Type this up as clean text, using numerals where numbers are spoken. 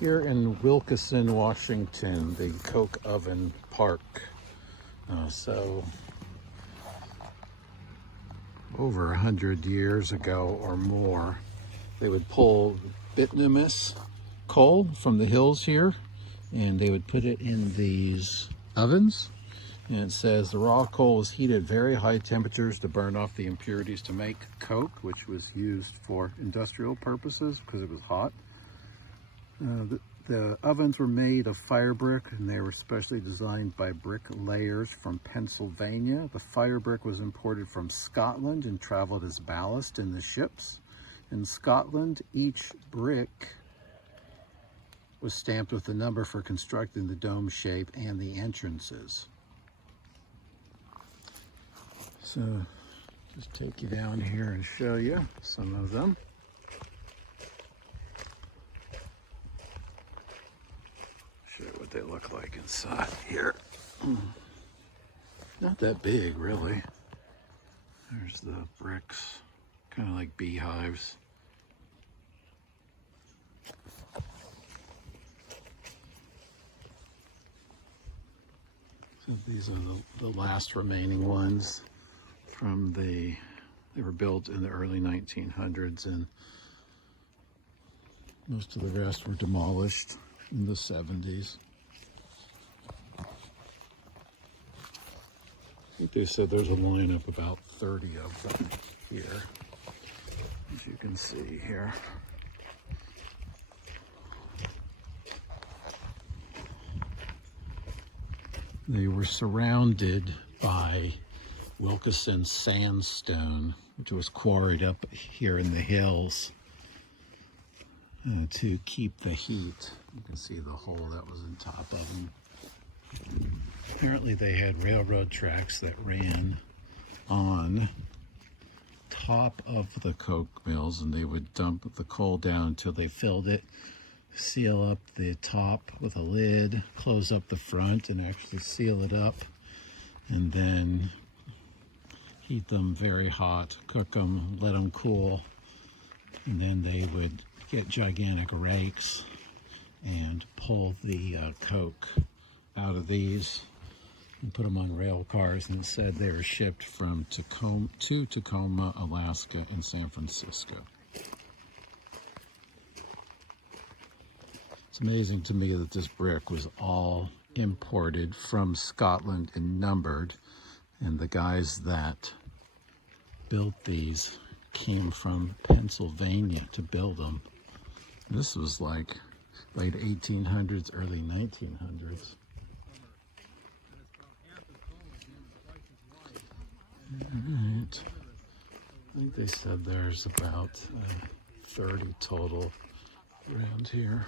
Here in Wilkeson, Washington, the Coke Oven Park. So over 100 years ago or more, they would pull bituminous coal from the hills here, and they would put it in these ovens. And it says the raw coal was heated at very high temperatures to burn off the impurities to make coke, which was used for industrial purposes because it was hot. The ovens were made of fire brick, and they were specially designed by bricklayers from Pennsylvania. The fire brick was imported from Scotland and traveled as ballast in the ships. In Scotland, each brick was stamped with the number for constructing the dome shape and the entrances. So, just take you down here and show you some of them. Show you what they look like inside here. Not that big, really. There's the bricks, kind of like beehives. So these are the last remaining ones from they were built in the early 1900s, and most of the rest were demolished in the 70s. I think they said there's a line of about 30 of them here, as you can see here. They were surrounded by Wilkeson sandstone, which was quarried up here in the hills to keep the heat. You can see the hole that was on top of them. Apparently they had railroad tracks that ran on top of the coke mills, and they would dump the coal down until they filled it, seal up the top with a lid, close up the front and actually seal it up, and then heat them very hot, cook them, let them cool, and then they would get gigantic rakes and pull the coke out of these and put them on rail cars, and it said they were shipped from Tacoma, Alaska, and San Francisco. It's amazing to me that this brick was all imported from Scotland and numbered, and the guys that built these came from Pennsylvania to build them. This was like late 1800s, early 1900s. Alright, I think they said there's about 30 total around here.